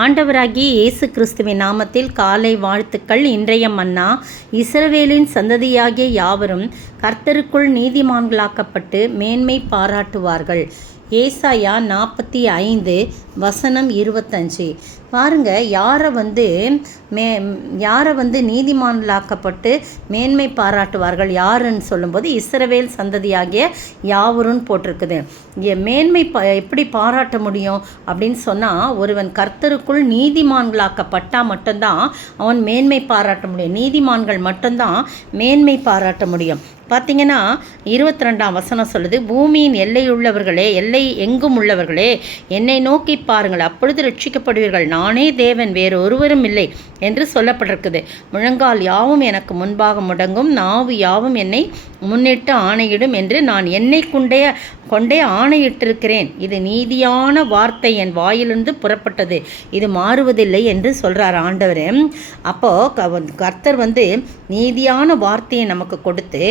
ஆண்டவராகிய இயேசு கிறிஸ்துவின் நாமத்தில் காலை வாழ்த்துக்கள். இன்றைய மன்னா, இஸ்ரவேலின் சந்ததியாகிய யாவரும் கர்த்தருக்குள் நீதிமான்களாக்கப்பட்டு மேன்மை பாராட்டுவார்கள். ஏசாயா 45 வசனம் 25. பாருங்கள், யாரை வந்து நீதிமான்களாக்கப்பட்டு மேன்மை பாராட்டுவார்கள் யாருன்னு சொல்லும்போது இஸ்ரவேல் சந்ததியாகிய யாவருன்னு போட்டிருக்குது. மேன்மை எப்படி பாராட்ட முடியும் அப்படின்னு சொன்னால், ஒருவன் கர்த்தருக்குள் நீதிமான்களாக்கப்பட்டால் மட்டும்தான் அவன் மேன்மை பாராட்ட முடியும். நீதிமான்கள் மட்டும்தான் மேன்மை பாராட்ட முடியும். பார்த்தீங்கன்னா 22ஆம் வசனம் சொல்லுது, பூமியின் எல்லையுள்ளவர்களே, எல்லை எங்கும் உள்ளவர்களே, என்னை நோக்கி பாருங்கள், அப்பொழுது ரட்சிக்கப்படுவீர்கள். நானே தேவன், வேறு ஒருவரும் இல்லை என்று சொல்லப்பட்டிருக்குது. முழங்கால் யாவும் எனக்கு முன்பாக முடங்கும், நாவு யாவும் என்னை முன்னிட்டு ஆணையிடும் என்று நான் என்னை கொண்டே ஆணையிட்டிருக்கிறேன். இது நீதியான வார்த்தை என் வாயிலிருந்து புறப்பட்டது, இது மாறுவதில்லை என்று சொல்கிறார் ஆண்டவர். அப்போது கர்த்தர் நீதியான வார்த்தையை நமக்கு கொடுத்து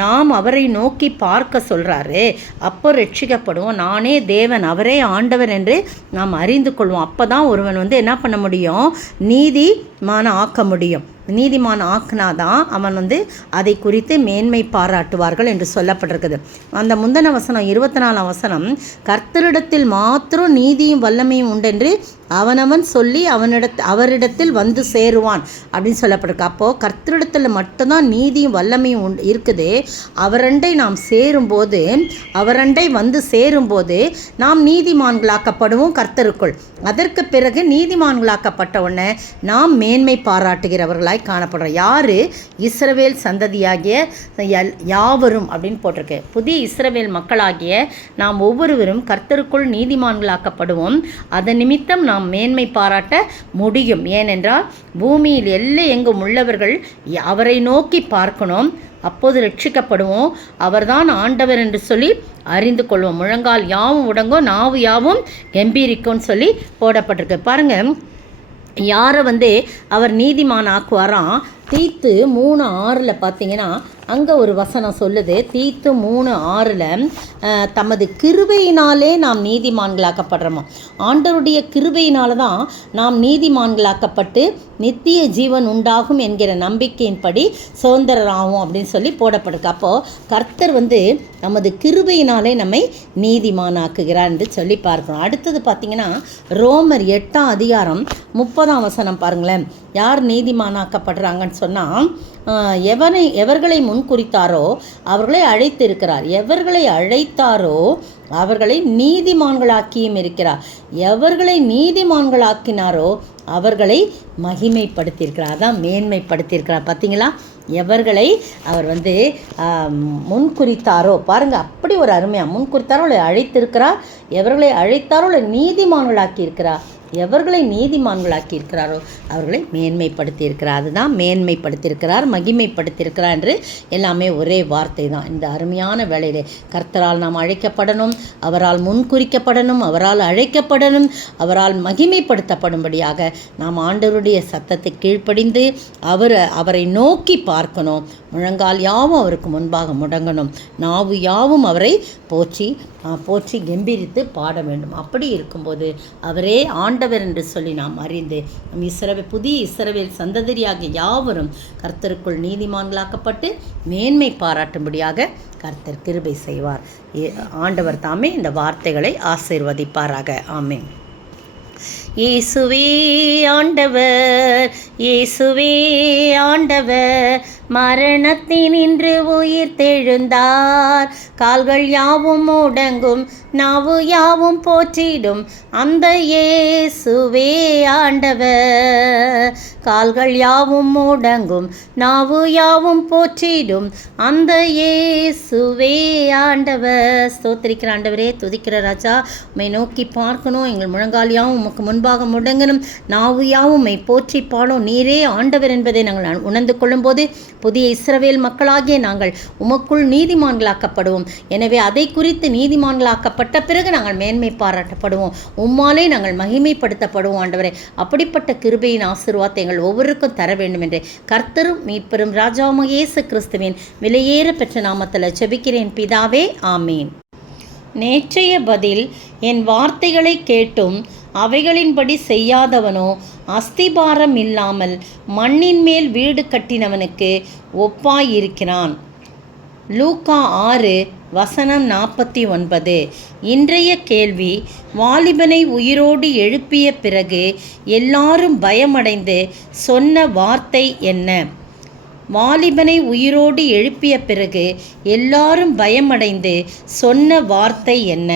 நாம் அவரை நோக்கி பார்க்க சொல்கிறாரு. அப்போ ரட்சிக்கப்படுவோம். நானே தேவன், அவரே ஆண்டவர் என்று நாம் அறிந்து கொள்வோம். அப்போ தான் ஒருவன் என்ன பண்ண முடியும்? நீதிமான ஆக்க முடியும். நீதிமான் ஆக்கினாதான் அவன் அதை குறித்து மேன்மை பாராட்டுவார்கள் என்று சொல்லப்பட்டிருக்குது. அந்த முந்தின வசனம் 24ஆம் வசனம், கர்த்தரிடத்தில் மாத்திரம் நீதியும் வல்லமையும் உண்டென்று அவனவன் சொல்லி அவரிடத்தில் வந்து சேருவான் அப்படின்னு சொல்லப்பட்டிருக்கு. அப்போது கர்த்தரிடத்தில் மட்டும்தான் நீதியும் வல்லமையும் இருக்குது. அவரண்டை நாம் சேரும்போது, அவரண்டை வந்து சேரும்போது நாம் நீதிமான்களாக்கப்படுவோம் கர்த்தருக்குள். அதற்கு பிறகு நீதிமான்களாக்கப்பட்ட உடனே நாம் மேன்மை பாராட்டுகிறவர்களாய் காணப்படுறோம். யாரு? இஸ்ரவேல் சந்ததியாகிய யாவரும் அப்படின்னு போட்டிருக்கு. புதிய இஸ்ரவேல் மக்களாகிய நாம் ஒவ்வொருவரும் கர்த்தருக்குள் நீதிமான்களாக்கப்படுவோம். அதன் நிமித்தம் நாம் மேன்மை பாராட்ட முடியும். ஏனென்றால் பூமியில் எல்லை எங்கும் உள்ளவர்கள் அவரை நோக்கி பார்க்கணும். அப்போது ரட்சிக்கப்படுவோம். அவர்தான் ஆண்டவர் என்று சொல்லி அறிந்து கொள்வோம். முழங்கால் யாவும் உடங்கோ, நாவு யாவும் கம்பீரிக்கும்னு சொல்லி போடப்பட்டிருக்கு. பாருங்கள், யாரை அவர் நீதிமான் ஆக்குவாராம். தீத்து 3:6 பார்த்தீங்கன்னா அங்கே ஒரு வசனம் சொல்லுது. தீத்து 3:6 தமது கிருபையினாலே நாம் நீதிமான்களாக்கப்படுறோமோ. ஆண்டவருடைய கிருபையினால தான் நாம் நீதிமான்களாக்கப்பட்டு நித்திய ஜீவன் உண்டாகும் என்கிற நம்பிக்கையின்படி சுதந்திரராகும் அப்படின்னு சொல்லி போடப்பட்டிருக்கு. அப்போது கர்த்தர் நமது கிருபையினாலே நம்மை நீதிமானாக்குகிறார் என்று சொல்லி பார்க்கணும். அடுத்தது பார்த்திங்கன்னா ரோமர் 8ஆம் அதிகாரம் 30ஆம் வசனம் பாருங்களேன். யார் நீதிமானாக்கப்படுறாங்கன்னு சொன்னால், எவர்களை முன்குறித்தாரோ அவர்களை அழைத்திருக்கிறார். எவர்களை அழைத்தாரோ அவர்களை நீதிமான்களாக்கியும் இருக்கிறார். எவர்களை நீதிமான்களாக்கினாரோ அவர்களை மகிமைப்படுத்தியிருக்கிறார். அதான் மேன்மைப்படுத்தியிருக்கிறார். பார்த்தீங்களா? எவர்களை அவர் முன்குறித்தாரோ, பாருங்கள், அப்படி ஒரு அருமையாக முன்குறித்தாரோ அவளை அழைத்திருக்கிறார். எவர்களை அழைத்தாரோ அவளை நீதிமான்களாக்கி இருக்கிறார். எவர்களை நீதிமான்களாக்கி இருக்கிறாரோ அவர்களை மேன்மைப்படுத்தியிருக்கிறார். அதுதான் மேன்மைப்படுத்தியிருக்கிறார், மகிமைப்படுத்தியிருக்கிறார் என்று எல்லாமே ஒரே வார்த்தை தான். இந்த அருமையான வேளையிலே கர்த்தரால் நாம் அழைக்கப்படணும், அவரால் முன்குறிக்கப்படணும், அவரால் அழைக்கப்படணும், அவரால் மகிமைப்படுத்தப்படும்படியாக நாம் ஆண்டவருடைய சத்தத்தை கீழ்ப்படிந்து அவரை நோக்கி பார்க்கணும். முழங்கால் யாவும் அவருக்கு முன்பாக முடங்கணும். நாவு யாவும் அவரை போற்றி கம்பீரித்து பாட வேண்டும். அப்படி இருக்கும்போது அவரே ஆண்டவர் என்று சொல்லி நாம் அறிந்து புதிய இஸ்ரவேல் சந்ததியாகிய யாவரும் கர்த்தருக்குள் நீதிமான்களாக்கப்பட்டு மேன்மை பாராட்டும்படியாக கர்த்தர் கிருபை செய்வார். ஆண்டவர் தாமே இந்த வார்த்தைகளை ஆசீர்வதிப்பாராக. ஆமென். இயேசுவே ஆண்டவர், இயேசுவே ஆண்டவர், மரணத்தினின்று உயிர் தெழுந்தார். கால்கள் யாவும் முடங்கும், நாவு யாவும் போற்றிடும் அந்த இயேசுவே ஆண்டவர். கால்கள் யாவும் முடங்கும், நாவு யாவும் போற்றிடும் அந்த இயேசுவே ஆண்டவர். ஸ்தோத்திரிக்கிற ஆண்டவரே, துதிக்கிற ராஜா, உம்மை நோக்கி பார்க்கணும். எங்கள் முழங்கால் யாவும் உமக்கு முன்பாக முடங்கணும், நாவு யாவும் உம்மை போற்றி பாடும். நீரே ஆண்டவர் என்பதை நாங்கள் உணர்ந்து கொள்ளும்போது புதிய இஸ்ரவேல் மக்களாகிய நாங்கள் உமக்குள் நீதிமான்களாக்கப்படுவோம். எனவே அதை குறித்து நீதிமான்களாக்கப்பட்ட பிறகு நாங்கள் மேன்மை பாராட்டப்படுவோம். உம்மாலே நாங்கள் மகிமைப்படுத்தப்படுவோம். ஆண்டவரே, அப்படிப்பட்ட கிருபையின் ஆசீர்வாதத்தை எங்கள் ஒவ்வொருக்கும் தர வேண்டும் என்று கர்த்தரும் மீட்பரும் ராஜாவுமாகிய இயேசு கிறிஸ்துவின் விலையேற பெற்ற நாமத்தில் ஜெபிக்கிறேன் பிதாவே. ஆமீன். நேற்றைய பதில், என் வார்த்தைகளை கேட்டும் அவைகளின்படி செய்யாதவனோ அஸ்திபாரம் இல்லாமல் மண்ணின் மேல் வீடு கட்டினவனுக்கு ஒப்பாயிருக்கிறான். லூக்கா 6:49. இன்றைய கேள்வி: வாலிபனை உயிரோடு எழுப்பிய பிறகு எல்லாரும் பயமடைந்து சொன்ன வார்த்தை என்ன? வாலிபனை உயிரோடு எழுப்பிய பிறகு எல்லாரும் பயமடைந்து சொன்ன வார்த்தை என்ன?